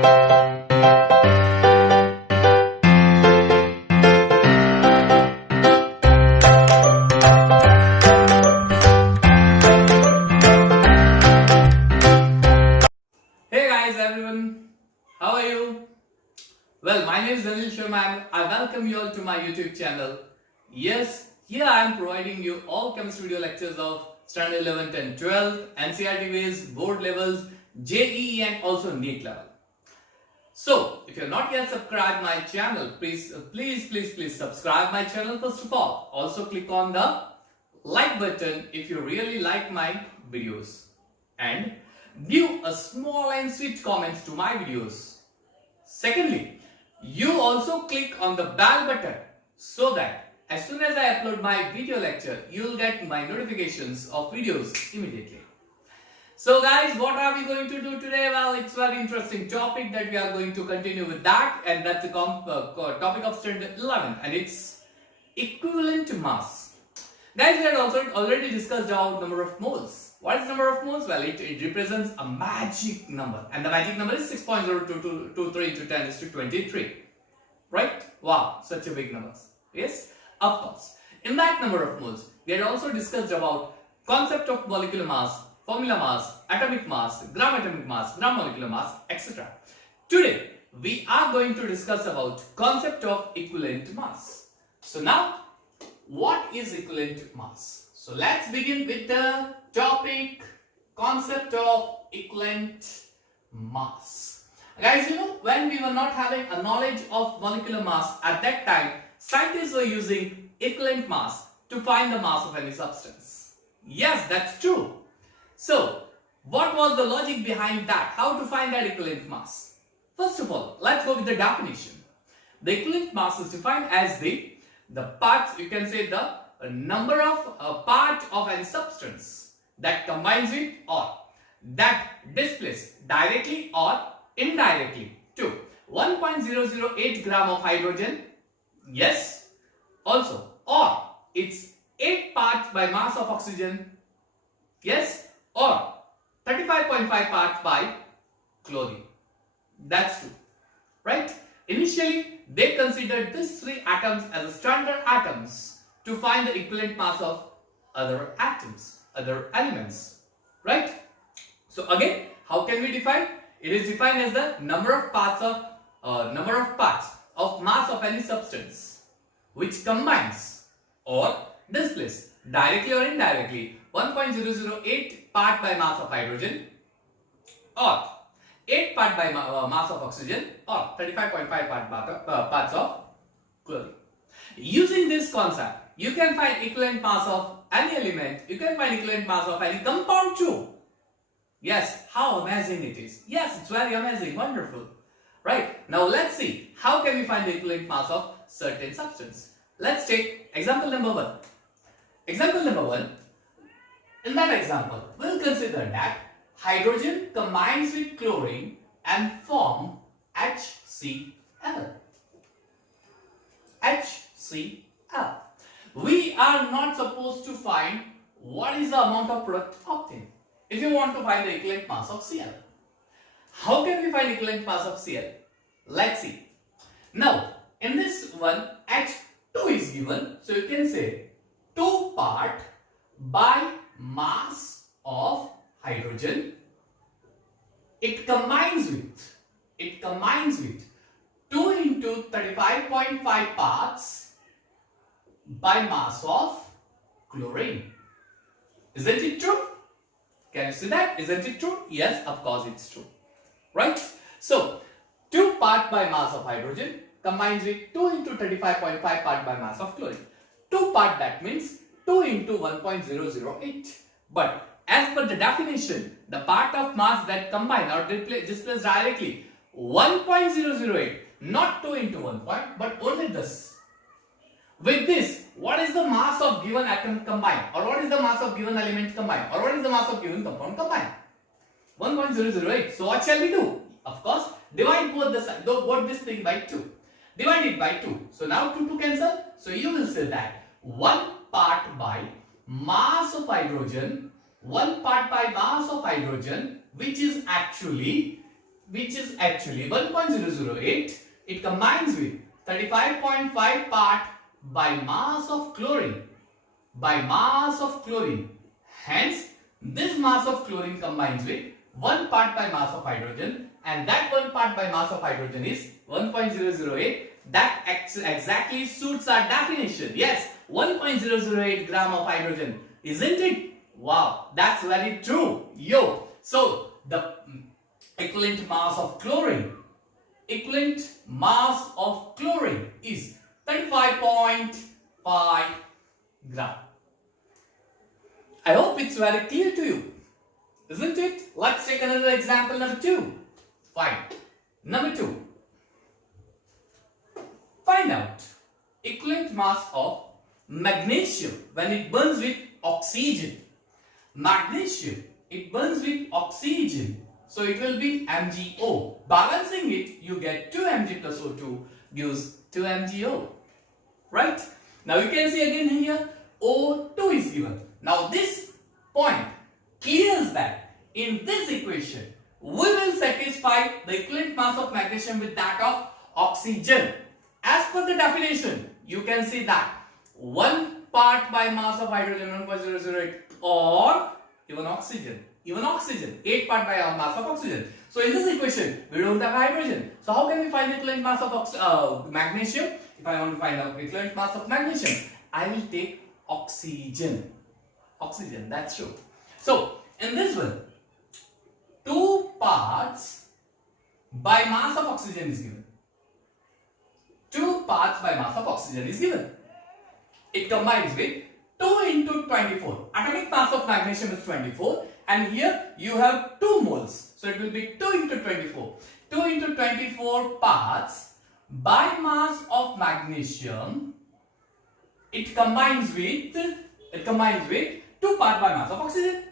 Hey guys, everyone, how are you? Well, my name is Anil Sharma and I welcome you all to my YouTube channel. Yes, here I am providing you all chemistry video lectures of standard 11, 10, 12, NCERT based, board levels, JEE and also NEET level. So, if you have not yet subscribed my channel, please subscribe my channel first of all. Also click on the like button if you really like my videos. And give a small and sweet comments to my videos. Secondly, you also click on the bell button so that as soon as I upload my video lecture, you'll get my notifications of videos immediately. So guys, what are we going to do today? Well, it's a very interesting topic that we are going to continue with that, and that's the topic of standard 11 and it's equivalent mass. Guys, we had also already discussed about number of moles. What is number of moles? Well, it represents a magic number, and the magic number is 6.0223 into 10 is to 23. Right? Wow, such a big number. Yes, of course. In that number of moles, we had also discussed about concept of molecular mass, formula mass, atomic mass, gram molecular mass, etc. Today, we are going to discuss about concept of equivalent mass. So now, what is equivalent mass? So let's begin with the topic, concept of equivalent mass. Guys, you know, when we were not having a knowledge of molecular mass at that time, scientists were using equivalent mass to find the mass of any substance. Yes, that's true. So, what was the logic behind that? How to find that equivalent mass? First of all, let's go with the definition. The equivalent mass is defined as the parts, you can say the number of part of any substance that combines with or that displaces directly or indirectly to 1.008 gram of hydrogen. Yes. Also, or it's 8 parts by mass of oxygen. Yes. Or 35.5 parts by chlorine. That's true. Right? Initially, they considered these 3 atoms as standard atoms to find the equivalent mass of other atoms, other elements, right? So again, how can we define? It is defined as the number of parts of mass of any substance which combines or displaces directly or indirectly 1.008 part by mass of hydrogen or 8 part by mass of oxygen or 35.5 parts of chlorine. Using this concept, you can find equivalent mass of any element, you can find equivalent mass of any compound too. Yes, how amazing it is. Yes, it's very amazing, wonderful. Right, now let's see, how can we find the equivalent mass of certain substance? Let's take example number 1. Example number 1, in that example, we'll consider that hydrogen combines with chlorine and form HCl. HCl. We are not supposed to find what is the amount of product obtained if you want to find the equivalent mass of Cl. How can we find equivalent mass of Cl? Let's see. Now, in this one, H2 is given. So, you can say 2 part by mass of hydrogen. It combines with 2 into 35.5 parts by mass of chlorine. Isn't it true? Can you see that? Isn't it true? Yes, of course it's true. Right? So, 2 part by mass of hydrogen combines with 2 into 35.5 part by mass of chlorine. 2 part, that means 2 into 1.008. But as per the definition, the part of mass that combine or displace directly 1.008, not 2 into 1 point, but only this. With this, what is the mass of given atom combined? Or what is the mass of given element combined? Or what is the mass of given compound combined? 1.008. So what shall we do? Of course, divide both this thing by 2. Divide it by 2. So now 2 to cancel. So you will say that 1 part by mass of hydrogen, 1 part by mass of hydrogen, which is actually which is actually 1.008, it combines with 35.5 part by mass of chlorine. By mass of chlorine. Hence, this mass of chlorine combines with 1 part by mass of hydrogen, and that 1 part by mass of hydrogen is 1.008. That exactly suits our definition. Yes, 1.008 gram of hydrogen, isn't it? Wow, that's very true. Yo, so the equivalent mass of chlorine is 35.5 gram. I hope it's very clear to you, isn't it? Let's take another example, number 2. Fine. Number 2. Find out equivalent mass of magnesium when it burns with oxygen. Magnesium, it burns with oxygen, so it will be MgO. Balancing it, you get 2 Mg plus O2 gives 2 MgO. Right? Now you can see again here, O2 is given. Now this point clears that in this equation, we will satisfy the equivalent mass of magnesium with that of oxygen. As per the definition, you can see that 1 part by mass of hydrogen 1.008 or even oxygen, 8 part by mass of oxygen. So in this equation, we don't have hydrogen. So how can we find the equivalent mass of magnesium? If I want to find out the equivalent mass of magnesium, I will take oxygen. Oxygen, that's true. So in this one, 2 parts by mass of oxygen is given. 2 parts by mass of oxygen is given. It combines with 2 into 24. Atomic mass of magnesium is 24, and here you have 2 moles. So it will be 2 into 24. 2 into 24 parts by mass of magnesium. It combines with 2 parts by mass of oxygen.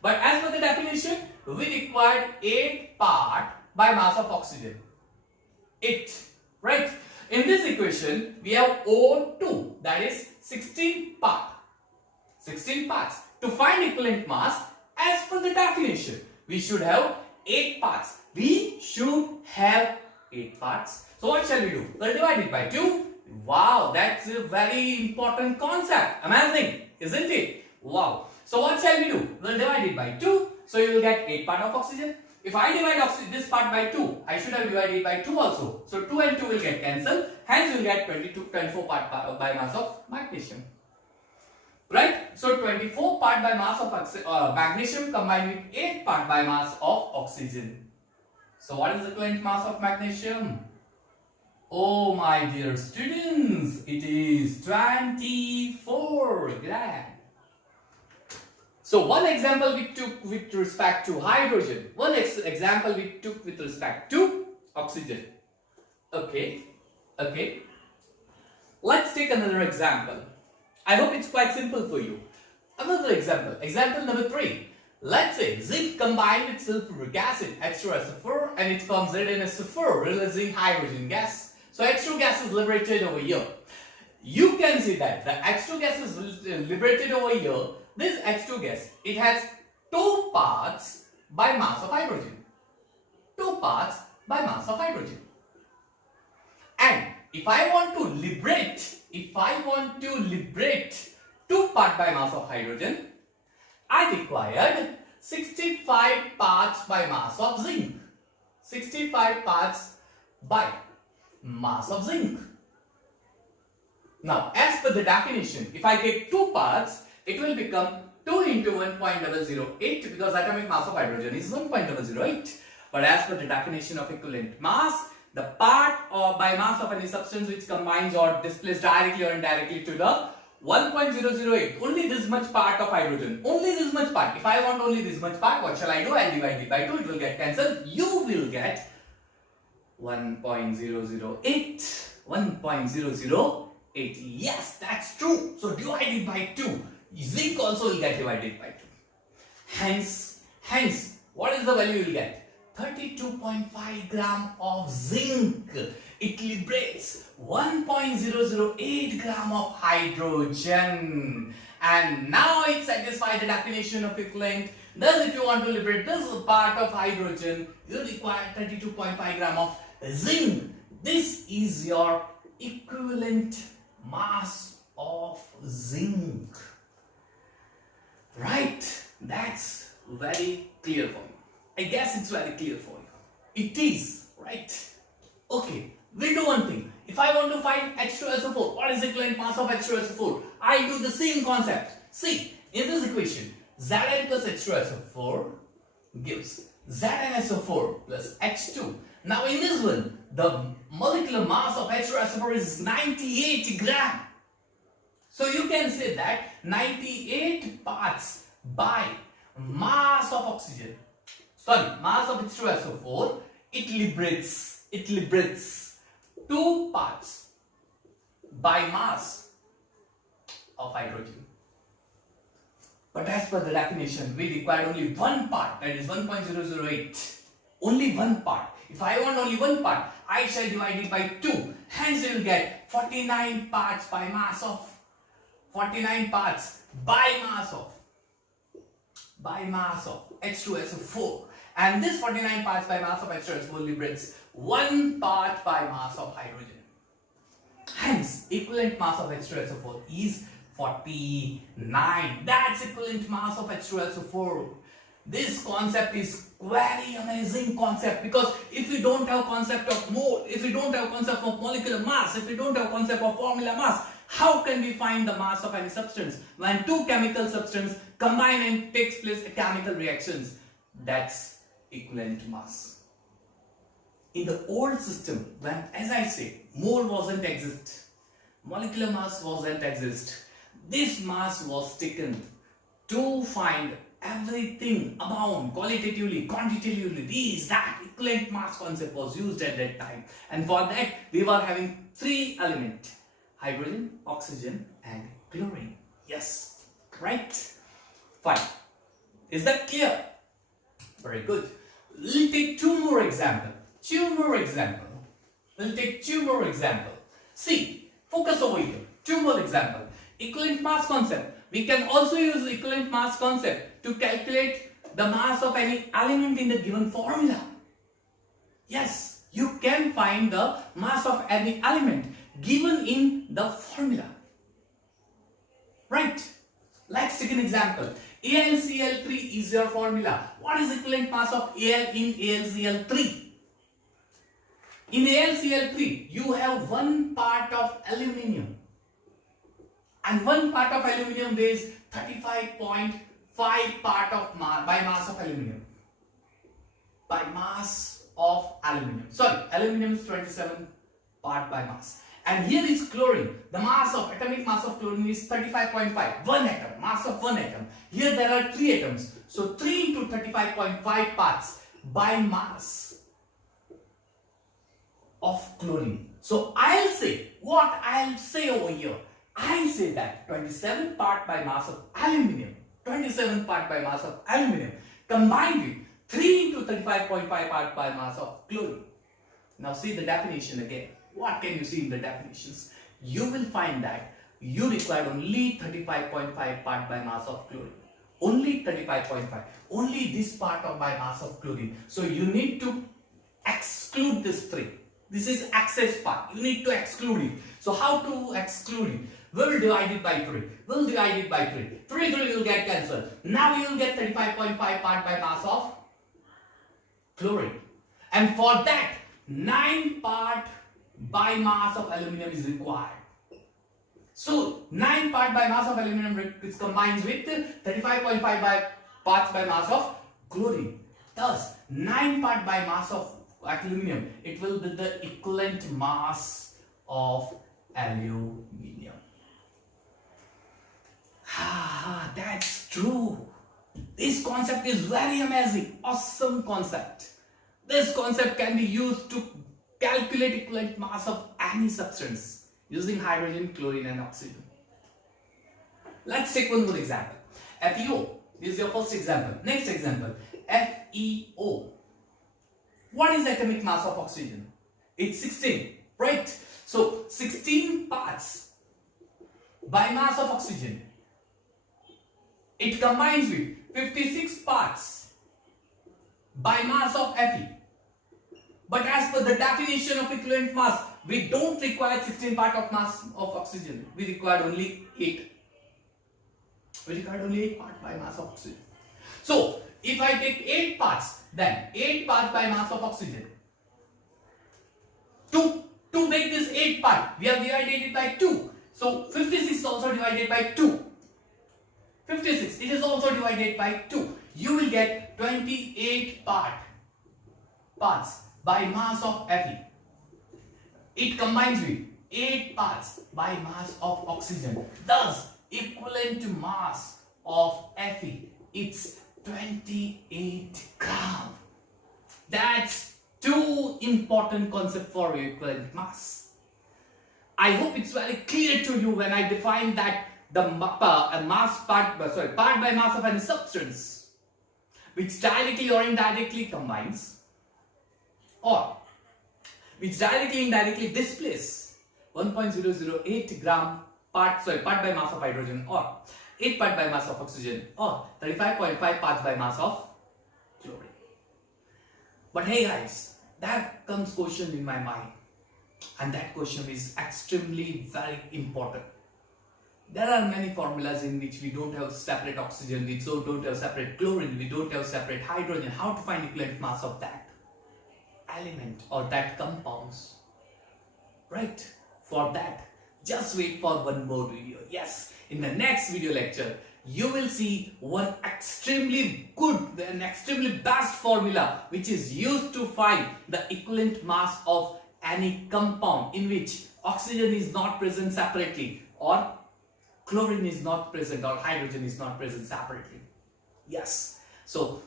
But as per the definition, we required 8 part by mass of oxygen. 8, right? In this equation, we have O2, that is 16 part. 16 parts. To find equivalent mass, as per the definition, we should have 8 parts. We should have 8 parts. So what shall we do? We'll divide it by 2. Wow, that's a very important concept. Amazing, isn't it? Wow. So what shall we do? We'll divide it by 2. So you will get 8 part of oxygen. If I divide this part by 2, I should have divided it by 2 also. So 2 and 2 will get cancelled. Hence you will get 24 part by mass of magnesium. Right? So 24 part by mass of magnesium combined with 8 part by mass of oxygen. So what is the equivalent mass of magnesium? Oh my dear students, it is 24 gram. So one example we took with respect to hydrogen. One example we took with respect to oxygen. Okay. Let's take another example. I hope it's quite simple for you. Another example. Example number 3. Let's say zinc combined with sulfuric acid, H2SO4, and it forms ZnSO4, releasing hydrogen gas. So H2 gas is liberated over here. You can see that the H2 gas is liberated over here. This H2 gas, it has 2 parts by mass of hydrogen. 2 parts by mass of hydrogen. And if I want to liberate 2 parts by mass of hydrogen, I required 65 parts by mass of zinc. 65 parts by mass of zinc. Now, as per the definition, if I take 2 parts, it will become 2 into 1.008 because atomic mass of hydrogen is 1.008. But as per the definition of equivalent mass, the part or by mass of any substance which combines or displaces directly or indirectly to the 1.008, only this much part of hydrogen, only this much part. If I want only this much part, what shall I do? I'll divide it by 2, it will get cancelled. You will get 1.008. 1.008. Yes, that's true. So divide it by 2. Zinc also will get divided by 2. Hence, what is the value you will get? 32.5 gram of zinc. It liberates 1.008 gram of hydrogen. And now it satisfies the definition of equivalent Thus, if you want to liberate this part of hydrogen, you require 32.5 gram of zinc. This is your equivalent mass of zinc. Right? That's very clear for you. I guess it's very clear for you. It is, right? Okay, we'll do one thing. If I want to find H2SO4, what is the equivalent mass of H2SO4? I do the same concept. See, in this equation, Zn plus H2SO4 gives ZnSO4 plus H2. Now in this one, the molecular mass of H2SO4 is 98 gram. So you can say that 98 parts by mass of oxygen, mass of H2SO4, it liberates 2 parts by mass of hydrogen. But as per the definition, we require only 1 part, that is 1.008. Only 1 part. If I want only 1 part, I shall divide it by 2. Hence you will get 49 parts by mass of 49 parts by mass of H2SO4. And this 49 parts by mass of H2SO4 liberates 1 part by mass of hydrogen. Hence, equivalent mass of H2SO4 is 49. That's equivalent mass of H2SO4. This concept is very amazing concept, because if we don't have concept of mole, if we don't have concept of molecular mass, if we don't have concept of formula mass, how can we find the mass of any substance? When 2 chemical substances combine and takes place chemical reactions, that's equivalent mass. In the old system, when, as I say, mole wasn't exist, molecular mass wasn't exist, this mass was taken to find everything about qualitatively, quantitatively, this, that, equivalent mass concept was used at that time. And for that, we were having 3 elements: hydrogen, oxygen and chlorine. Yes, right? Fine. Is that clear? Very good. We'll take 2 more examples. We'll take 2 more examples. See, focus over here. 2 more examples. Equivalent mass concept. We can also use the equivalent mass concept to calculate the mass of any element in the given formula. Yes, you can find the mass of any element given in the formula. Right? Let's take an example. AlCl3 is your formula. What is the equivalent mass of Al in AlCl3? In AlCl3, you have 1 part of aluminium. And 1 part of aluminium weighs 35.5 part of by mass of aluminium. By mass of aluminium. Sorry, aluminium is 27 part by mass. And here is chlorine. The mass of atomic mass of chlorine is 35.5. 1 atom, mass of 1 atom. Here there are 3 atoms. So 3 into 35.5 parts by mass of chlorine. So I'll say over here. I'll say that 27 part by mass of aluminium, 27 part by mass of aluminium combined with 3 into 35.5 part by mass of chlorine. Now see the definition again. What can you see in the definitions? You will find that you require only 35.5 part by mass of chlorine. Only 35.5. Only this part of by mass of chlorine. So you need to exclude this 3. This is excess part. You need to exclude it. So how to exclude it? We'll divide it by 3. We'll divide it by 3. 3 will get cancelled. Now you will get 35.5 part by mass of chlorine. And for that, 9 part by mass of aluminum is required. So 9 part by mass of aluminum is combined with 35.5 by parts by mass of chlorine. Thus, 9 part by mass of aluminum, it will be the equivalent mass of aluminium. That's true. This concept is very amazing, awesome concept. This concept can be used to calculate equivalent mass of any substance using hydrogen, chlorine and oxygen. Let's take one more example. FeO, this is your first example. Next example, FeO. What is the atomic mass of oxygen? It's 16, right? So 16 parts by mass of oxygen. It combines with 56 parts by mass of Fe. But as per the definition of equivalent mass, we don't require 16 part of mass of oxygen. We require only 8. We require only 8 part by mass of oxygen. So, if I take 8 parts, then 8 parts by mass of oxygen. To make this 8 part, we have divided it by 2. So, 56 is also divided by 2. 56, it is also divided by 2. You will get 28 parts by mass of Fe. It combines with 8 parts by mass of oxygen. Thus, equivalent to mass of Fe, it's 28 gram. That's two important concepts for equivalent mass. I hope it's very clear to you when I define that the part by mass of any substance which directly or indirectly combines, or which directly indirectly displaces 1.008 gram part by mass of hydrogen, or 8 part by mass of oxygen, or 35.5 parts by mass of chlorine. But hey guys, there comes question in my mind, and that question is extremely very important. There are many formulas in which we don't have separate oxygen, we don't have separate chlorine, we don't have separate hydrogen. How to find equivalent mass of that element or that compounds? Right? For that, just wait for one more video. Yes, in the next video lecture, you will see one extremely good and extremely best formula which is used to find the equivalent mass of any compound in which oxygen is not present separately, or chlorine is not present, or hydrogen is not present separately. Yes. So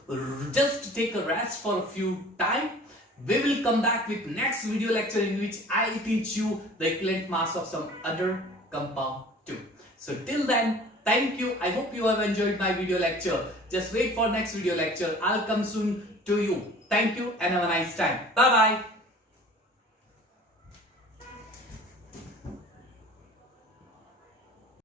just take a rest for a few time. We will come back with next video lecture in which I will teach you the equivalent mass of some other compound too. So till then, thank you. I hope you have enjoyed my video lecture. Just wait for next video lecture. I'll come soon to you. Thank you and have a nice time. Bye bye.